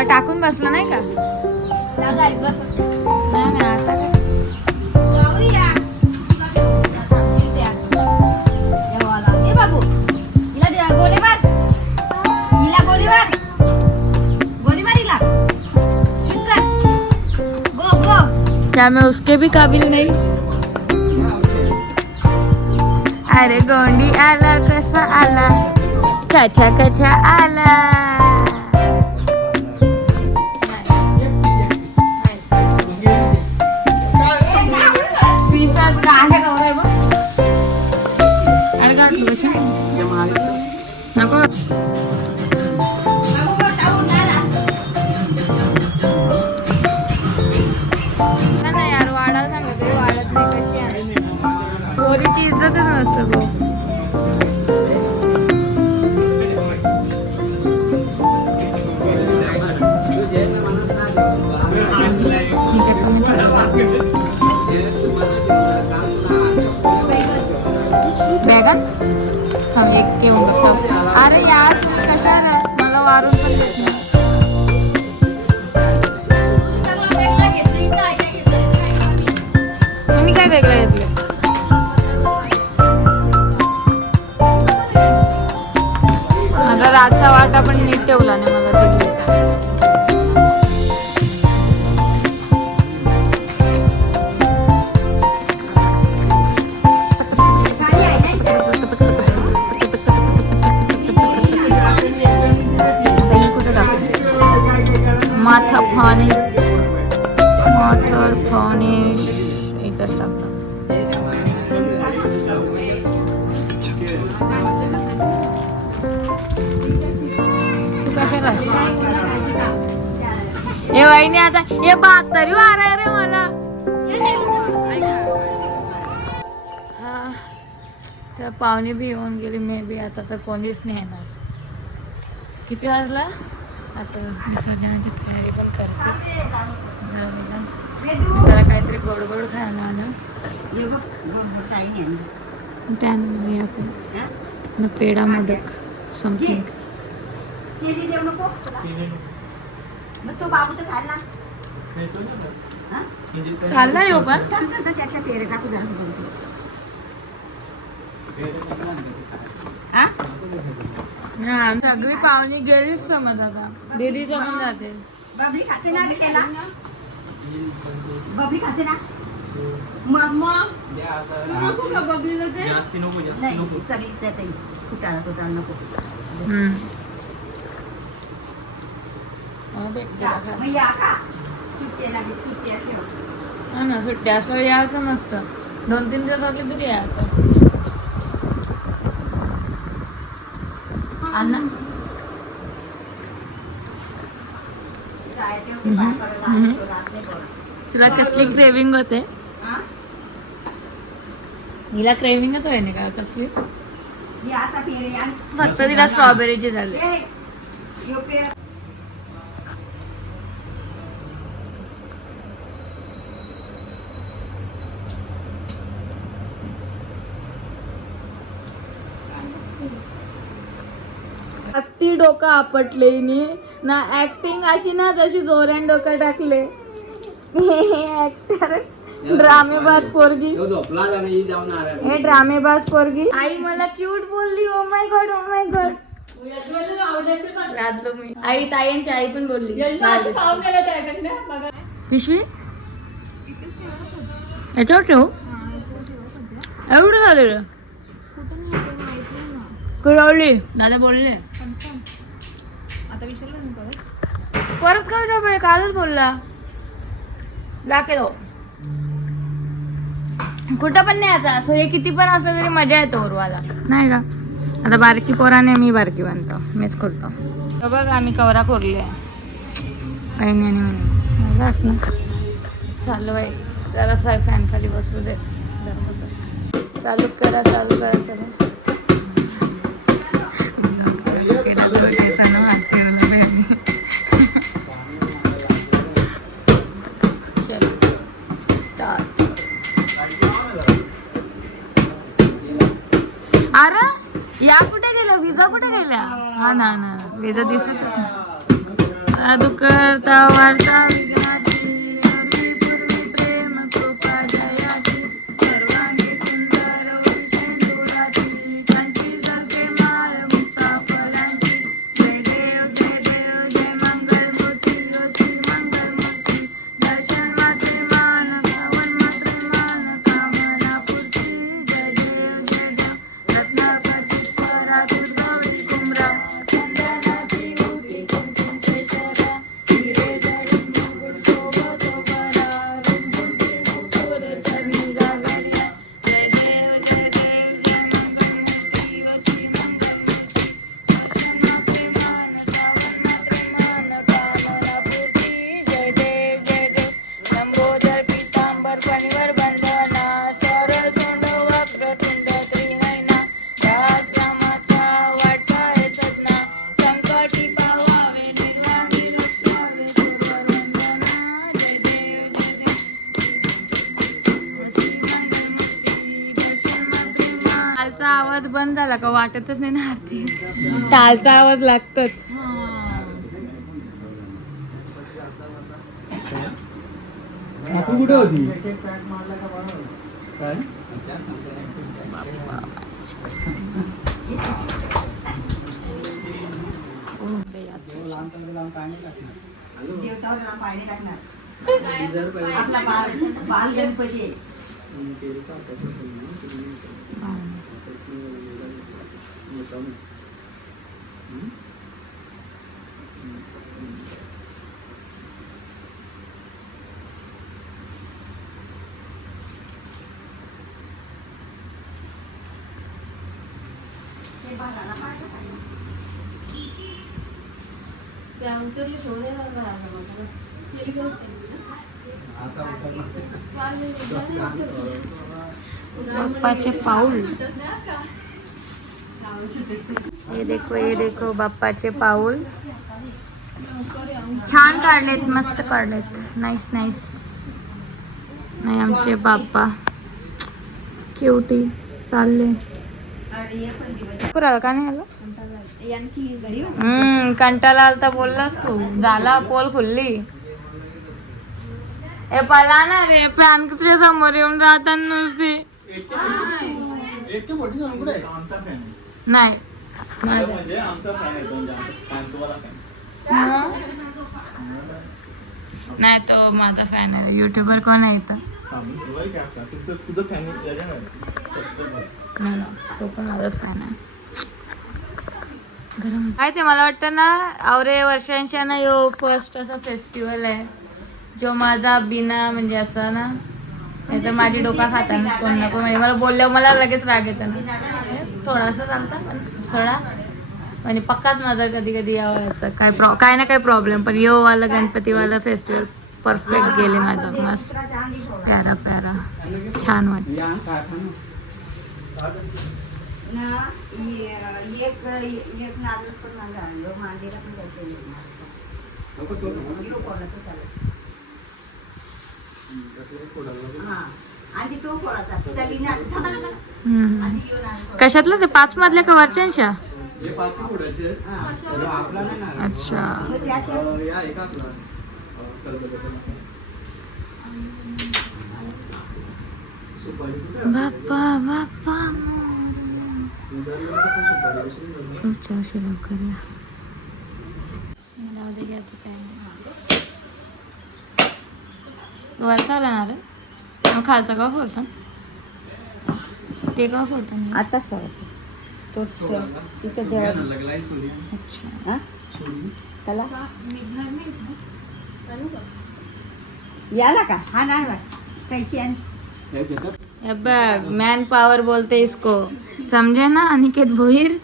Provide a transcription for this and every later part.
मला टाकून बसला नाही का? नाही नाही आता काय? क्या मैं उसके भी काबिल नहीं? अरे गोंडी आला कसा आला, कचा कचा आला. नको नाही यार, वाढायला सांगते वाढत नाही. कशी आहे पोरीची इज्जतच नसतं भाऊ. बॅगा थांब एक घेऊन बघतो. अरे यार तुम्ही कशाला मला वारून पण देत नाही. तुम्ही काय वेगळं घेतलं? माझा रातचा वाटा पण नीट ठेवला नाही मला दिल्लीचा. माथा फाने माथर फाने इथंच टाकतो. तू कशाला हे वहिनी आता हे 72 वारा रे मला. तर पाहुणे बी येऊन गेली. मे बी आता तर कोणीच नाही येणार. किती वाजला आता? विसर्जनाची तयारी पण करते. जरा काहीतरी गोड गोड खायला आलं त्यानंतर आपण पेढा मोदक समथिंग. चालला येऊ पण सगळी पाहुणी गेलीच समज. आता दीदीच्या पण जाते. बबली खाते ना त्याला. बबली खाते ना मग नको का बबलीला ते जास्ती नको नाही तरी त्यातही कुटाळा नको. मग या का सुट्ट्याला सुट्टी असेल हा ना. सुट्ट्या असं यायचं मस्त. 2-3 दिवस वाटले तरी यायचं. अण्णा तुला कसली क्रेविंग होते? हिला क्रेविंगच होय ना का कसली? फक्त तिला स्ट्रॉबेरीची झाली. असती डोकं आपटले ना. ऍक्टिंग अशी ना जशी जोऱ्यान डोकं टाकले. ऍक्टर ड्रामेबाज पोरगी. हे ड्रामेबाज पोरगी. आई मला क्यूट बोलली. Oh my God oh my God. लाजलो मी. आई ताईंची आई पण बोलली. पिशवी याच्यावर ठेवू. एवढं झालेलं कळवली. दादा बोलले परत काय कालच बोलला. दाखव कुठं पण नाही. आता सो हे किती पण असलं तरी मजा येतो उरवाला नाही का. आता बारकी पोराने मी बारकी बनतो. मीच करतो. बघ आम्ही कवरा कोरले काही नाही मजाच ना. चालू आहे जरा फॅन खाली बसू दे. चालू करा चालू करा चला. अरे या कुठे गेल्या? विजा कुठे गेल्या? हा ना ना विजा दिसतच नाही. साधू करता वार्ता विघ्नाची, योगी पूर्वी प्रेम कृपा जयाची, सर्वांगी सुंदर वैशेंदुराची, कंठी करते माळ मुक्ता फळांची, जय देव जय देव जय मंगलमूर्ती, ओ श्री मंगलमूर्ती, दर्शन मात्रे मान गावन मात्रे मान, कामना पूर्ती, जय देव जय देव, रत्नाकरची परा दुर्गौरी कुमरा, चंदनाची उटी कुंकुम केशरा, हिरे जडी मुकुट शोभतो बरा, रुंगुंटी मुकुट चरणी गागरिया, जय देव जय देव जय मंगलमूर्ती, ओ श्री मंगलमूर्ती, दर्शन मात्रे मान गावन मात्रे मान, कामना पूर्ती, जय देव जय देव, लंबोदर पीतांबर फणीवर बंधना, सरसोंड वक्रतुंड त्रिनयना, दास रामाचा वाटपाय सजना, संकटी पावावे निर्वाणी रक्षावे सर्ववंदना, जय देव जय देव, श्री मंगलमूर्ती, दर्शन मात्रे मान. टाळचा आवाज बंद झाला का वाटतच नाही ना आरती. टाळचा आवाज लागतोच. काकू कुठे होती काय देवतावर लांब पाणी टाकणार. आपला बाल गणपती आहे. ते बाळाला पाणी टाकणार. बाप्पाचे पाऊल. ये देखो बाप्पाचे पाऊल. छान काढलेत, मस्त काढलेत. Nice nice. नाही आमचे बाप्पा क्युटी चालले. का नाही आला? कंटाला आलता बोललास तू. झाला पोल खुलली. ए पला ना रे, प्लॅनच्या समोर येऊन राहताना नुसती. नाही नाही तो माझा फॅन आहे. युट्यूबर कोण आहे इथं? नाही तो पण माझाच फॅन आहे. गरम काय ते मला वाटतं ना आवरे वर्षांच्या ना यो फर्स्ट असा फेस्टिवल आहे जो माझा बिना म्हणजे असा ना, नाही तर माझी डोका खाताना कोण ना कोण म्हणजे मला बोलल्यावर मला लगेच राग येतो ना. थोडासा चालता पण सडा म्हणजे पक्काच माझा कधी कधी यावायचा काय ना काय प्रॉब्लेम. पण यो वाला गणपतीवाला फेस्टिवल परफेक्ट गेले माझं. मस्त प्यारा प्यारा छान वाटतं. ना एक नारळ पण माझा आणलो. मांडीला पण जायचं. कशातलं ते 5 मधल्या का वरच्यांशा? अच्छा बाप्पा बाप्पा पुढच्या वर्षी लवकर या. मला उद्या काय वर चालणार मग खालचा का फोडता ते का फोडता? आताच करायचं. तोच तिथं देवा. अच्छा त्याला याला का हा नाही काही बघ मॅन पावर बोलते इसको समझे ना अनिकेत भोईर.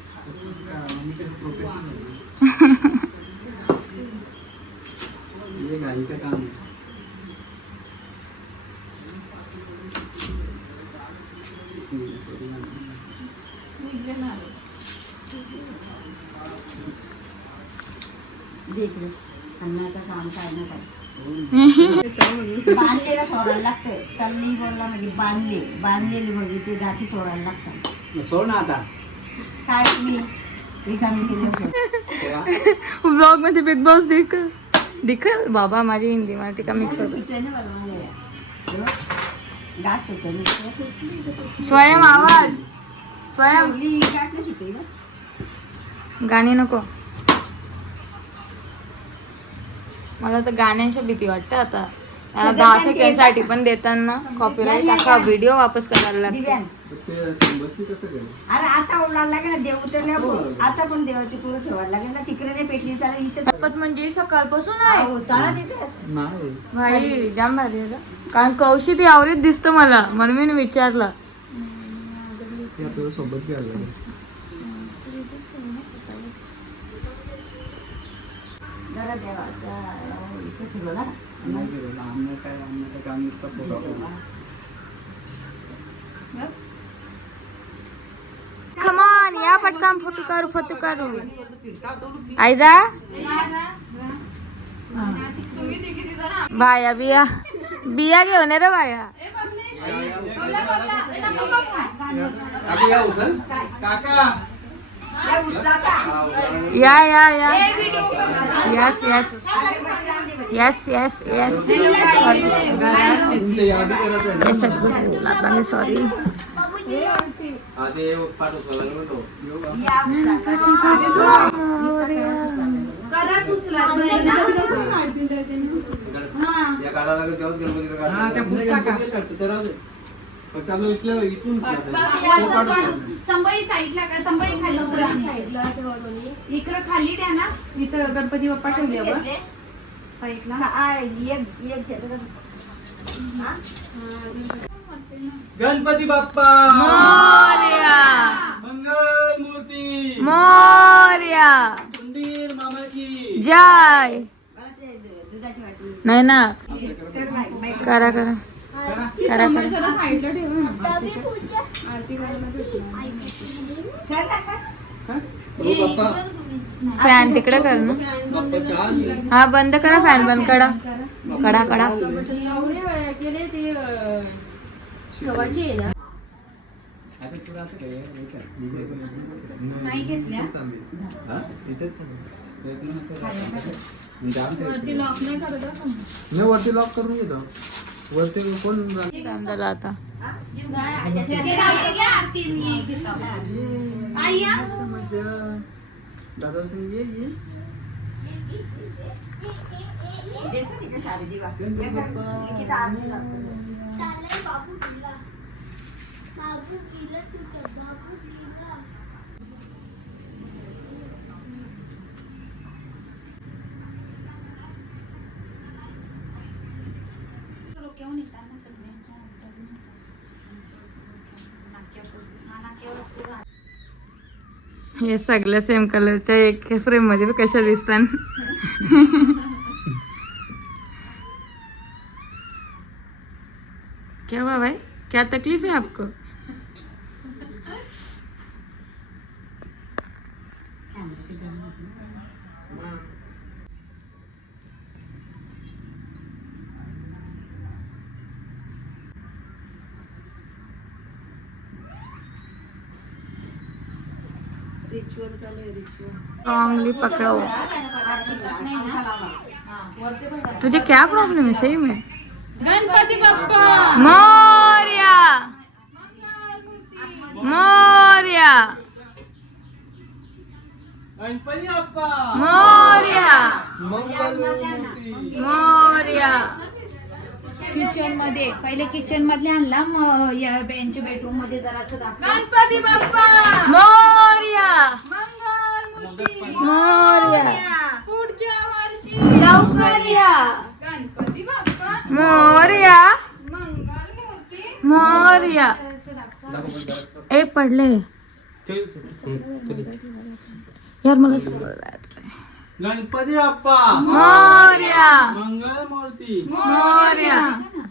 अन्नाचं काम काय ना काय बांधलेला सोडायला लागतंय. तल्ली बोलला म्हणजे बांधलेली म्हणजे ते गाठी सोडायला लागतात. सोड ना आता. काय तुम्ही रिकामी केलं व्लॉग मध्ये बिग बॉस देख दिखल बाबा माझी हिंदी मराठी का मिक्स होतो. घास होतो स्वयं आवाज स्वयं गाणी नको. मला तर गाण्यांची भीती वाटते आता. 10 सेकंडसाठी पण देताना कॉपीराईट अख्खा व्हिडिओ वापस करायला लागतो. अरे आता ओढायला लागेल ना देव उतरल्या आता पण देवाची सुरू ठेवायला लागेल ना. तिकडे नाही पेटली त्याला इथे गणपत म्हणजे सकाळपासून आहे तारा देतात. नाही भाई जाम भारी आहे रे. कारण कौशी ती आवडीत दिसतं मला म्हणून मी विचारलं. ते आपल्याला सोबत घ्यायला लागेल. जरा देवाचा इथे ठेवलं ना. नाही केलं. आम्ही काय काम नसतं पोरा. कमान या पटकन फोटो काढू आई जा. बाया बिया बिया घेऊन ये रे बाया. काका या या या yes yes yes yes yes तुमच्या यादी करत आहे. ये सगळं सॉरी. संभाई साईडला का संभाई खाली साईडला इकडं खाली द्या ना. इथं गणपती बाप्पा ठेवले साईडला. गणपती बाप्पा मोरया मंगल मूर्ती मोरया मंदिर मामा की जय. नाही ना करा करा करा करा. साईडला ठेवा ना. आरती करायला भेटलं. बाप्पा फॅन तिकडे कर ना. बाप्पा चहा आणले. हा बंद करा फॅन बंद करा कडा कडा. एवढे वेळ केले ते ठेवायचे आहे ना. नाही घेतल्या. वरती लॉक नाही करत का? मी वरती लॉक करून घेतो. वरती कोण टाइम झाला आता. दादा तुम्ही ये हे सगळं सेम कलरच्या एक फ्रेम मध्ये कशा दिसतात. क्या हुआ भाई क्या तकलीफ है आपको. स्ट्रॉन्गली पकड़ो. तुझे क्या प्रॉब्लम है सही में. गणपति बप्पा मोरया मोरया गणपती बाप्पा मोरया मंगल मूर्ती मोरया. किचन मध्ये पहिले किचन मधले आणला. मग या बेंच बेडरूम मध्ये जरासं दाखव. गणपति बप्पा मोरया मोरया. पुढच्या वर्षी लवकर या गणपती बाप्पा मोरया मंगल मूर्ती मोरया. ए पडले यार मला समोर जायचंय. गणपती बाप्पा मोरया मंगल मूर्ती मोरया.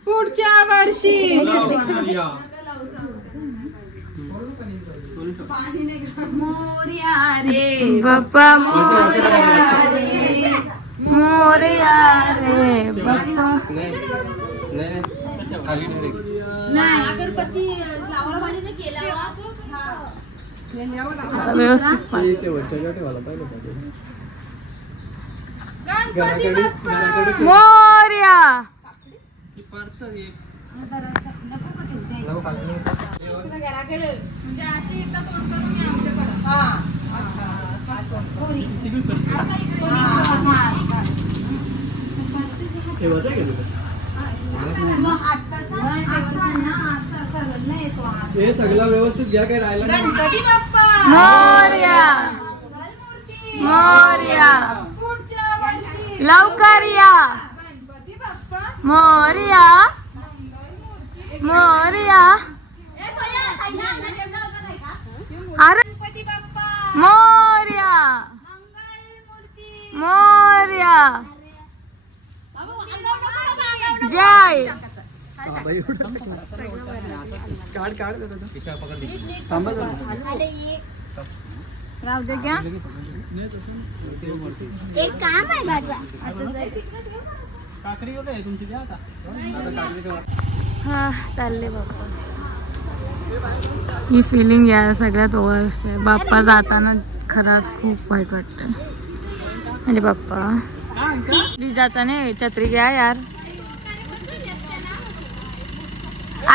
पुढच्या वर्षी मोरया रे बाप्पा मोरया रे मोरया रे बाप्पा. नाही अगरबत्ती लावायला पाहिजे केला. असं व्यवस्थित पाड. शेवटच्या ठेवायला पाहिजे. गणपती घराकडे- बाप्पा घराकडे- मोरया. लावू खाली. म्हणजे अशी एकदा तोड करून ये आमच्याकडं. ठेवायचं आहे का तुला? हे सगळं व्यवस्थित घ्या, काही राहिलं नाही. गणपती बाप्पा मोरया मोरया पुढच्या वर्षी लवकर या गणपती बाप्पा मोरया मोरया. अरे गणपती बाप्पा मोरया मंगलमूर्ती मोरया. जय हा, बाई, काढ काढ थांबा जरा. राहू दे क्या एक काम आहे माझा. हा चालले बाप्पा. ही फिलिंग यार सगळ्यात वर्स्ट आहे. बाप्पा जाताना खरंच खूप वाईट वाटतंय. म्हणजे बाप्पा प्लीज जाता नाही छत्री घ्या यार.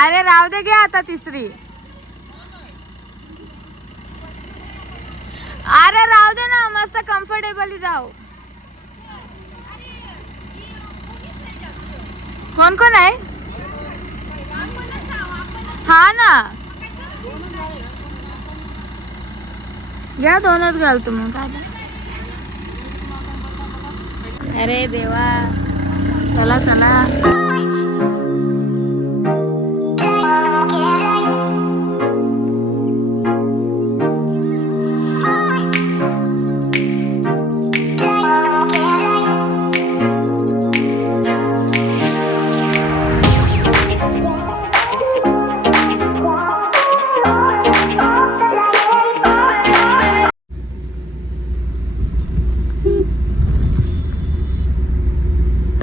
अरे राहू दे घ्या आता तिसरी. अरे राहू दे ना मस्त कम्फर्टेबली जाऊ. कोण कोण आहे हा ना घ्या दोनच घालतो मग काय ते. अरे देवा चला चला.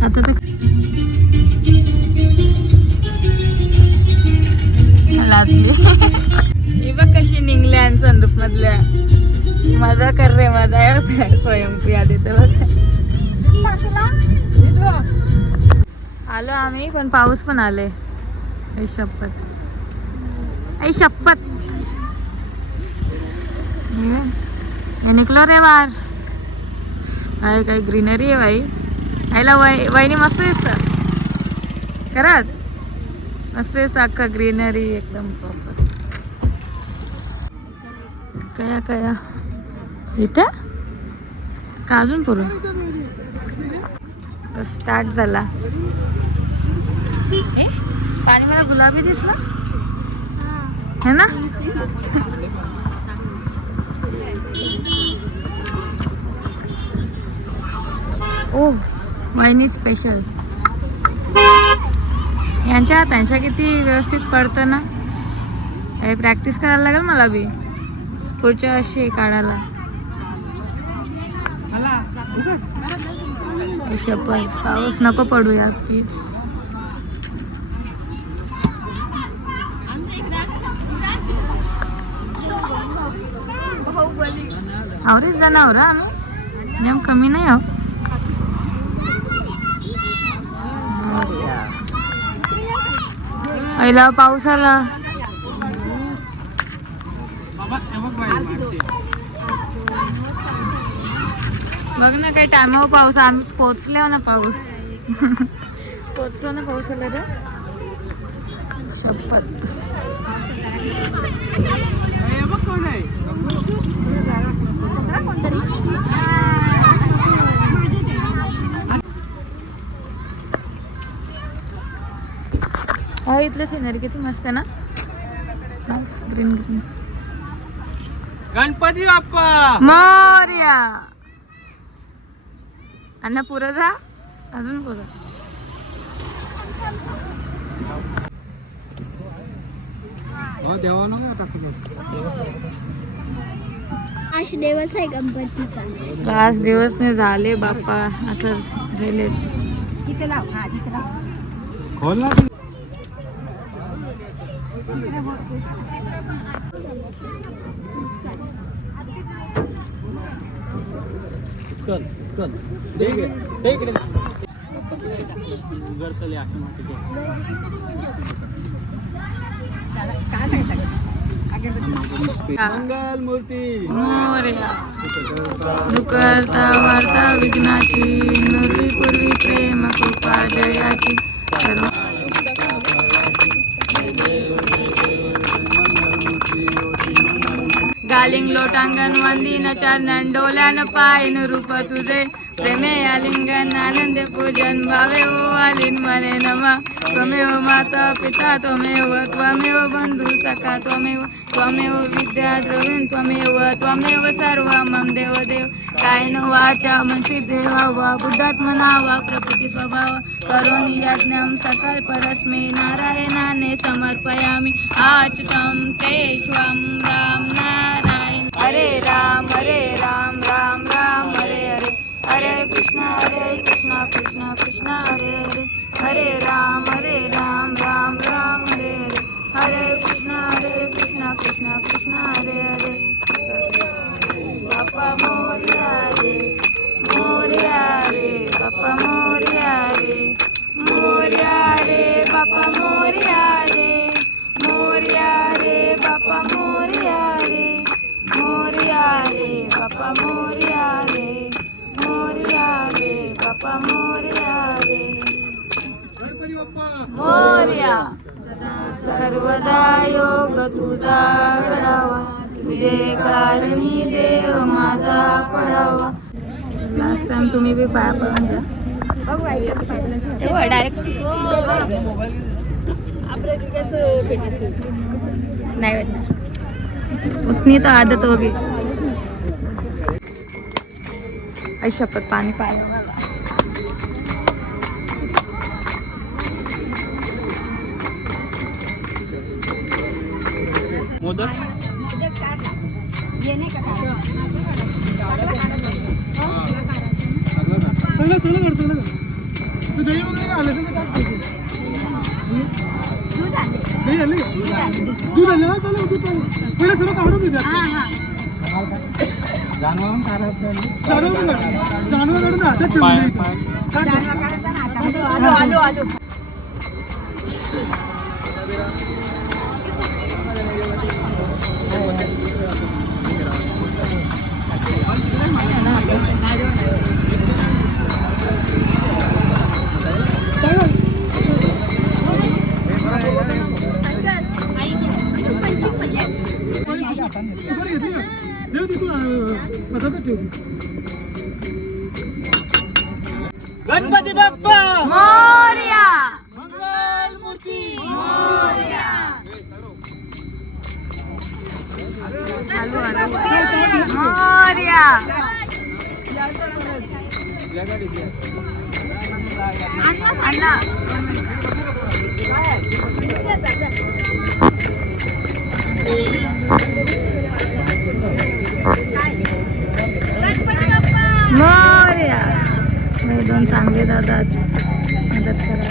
आता तर लादली. ही बघ कशी निघल्या संदूप मधल्या. मजा कर रे मजा. स्वयंपू आधी आलो आम्ही पण पाऊस पण आले. आई शपथ आई शपथ. हे निकलो रे बार. अरे काही ग्रीनरी आहे बाई. आईला वहिनी मस्त दिसत खरंच मस्त दिसत. अख्खा ग्रीनरी एकदम प्रॉपर. कया कया इथं का अजून पुढं स्टार्ट झाला. पाणी मला गुलाबी दिसला है ना. ओ वहिनी स्पेशल. त्यांच्या किती व्यवस्थित पडतं ना. हे प्रॅक्टिस करायला लागेल मला बी पुढच्या वर्षी काढायला. शपथ पाऊस नको पडू यार प्लीज. आवरेच जनावर आम्ही जेम कमी नाही आहो. पहिला पाऊस आला. बघ ना काही टायमावर पाऊस. आम्ही पोचलो ना पाऊस. पोचलो ना पाऊस आला रे शपथ. हा इथलं सिनरी किती मस्त आहे ना. Green green. गणपती बाप्पा मोरया. अन्न पुरं जा अजून पुरं. देवा नका टाकू जास्त. आज दिवस आहे गणपतीचा. पाच दिवस नाही झाले बाप्पा आता गेलेच. तिथे लाव. हा तिथे लाव. खोल ना. मंगल मूर्ती मोरया दुकर्ता वार्ता विघ्नाची नुर्वी पूर्वी प्रेम कृपा जयाची गालिंग लोटांगण वंदीन चरणन डोल्यान पायन रूप तुझे प्रेमे आलिंगन आनंद पूजन भावे ओ आलिन मने नमा त्वमेव माता पिता त्वमेव बंधु सखा त्वमेव विद्या द्रविण त्वमेव सर्व मम देव कायन वाचा मनसी देवा वा बुद्धात्मना वा प्रकृती स्वभाव करोनि यज्ञं सकल परस्मै नारायणाने समर्पयामि आच्युतं केशवं राम नारायण हरे राम राम राम हरे हरे हरे कृष्णा कृष्णा कृष्णा हरे हरे हरे राम राम राम हरे हरे हरे कृष्णा कृष्णा कृष्णा हरे हरे बाप्पा मोरया रे बाप्पा मोरया रे बाप्पा मोरया रे बाप्पा मोरया रे बाप्पा मोरया रे बाप्पा मोरया रे मोरया सर्वदा योग तुझा घडावा तुझे कारणी देव माझा पडावा लास्ट टाइम तुम्ही बी पाया पडून द्या डायरेक्ट नाही भेटणार उतनी तर आदत होगी आई शपथ पाणी पाया मला मोदक सगळं तू दही वगैरे आलं असेल तर टाक दही आले दूध आलं ना चला दूध पहिले सर्व काढून घेतात जानवर काढून हातात ठेवून आलो गणपती बाप्पा मोरया मंगल मूर्ती मोरया मोरया अन्ना मोरया मी दोन चांगले दादा मदत करा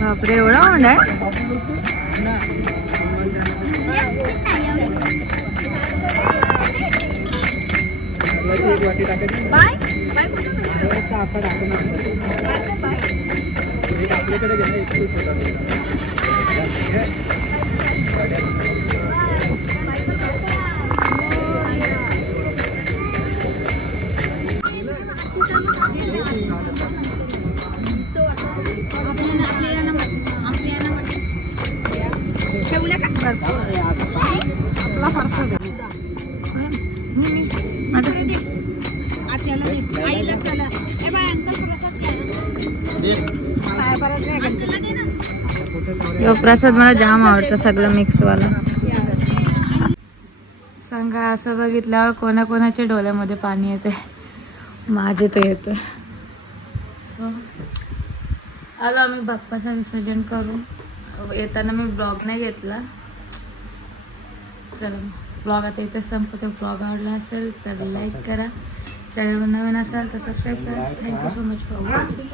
बापरे एवढा होंड आहे एक वाटी टाकायची आपल्याकडे प्रसाद मला जाम आवडतं सगळं मिक्स वाला सांगा असं बघितलं कोणाकोणाच्या डोळ्यामध्ये पाणी येते माझे तर येते आलो आम्ही बाप्पाचं विसर्जन करू येताना मी ब्लॉग नाही घेतला चला ब्लॉग आता इथे संपतो. ब्लॉग आवडला असेल तर लाईक करा, चॅनलवर नवीन असाल तर सबस्क्राईब करा. Thank you so much for watching.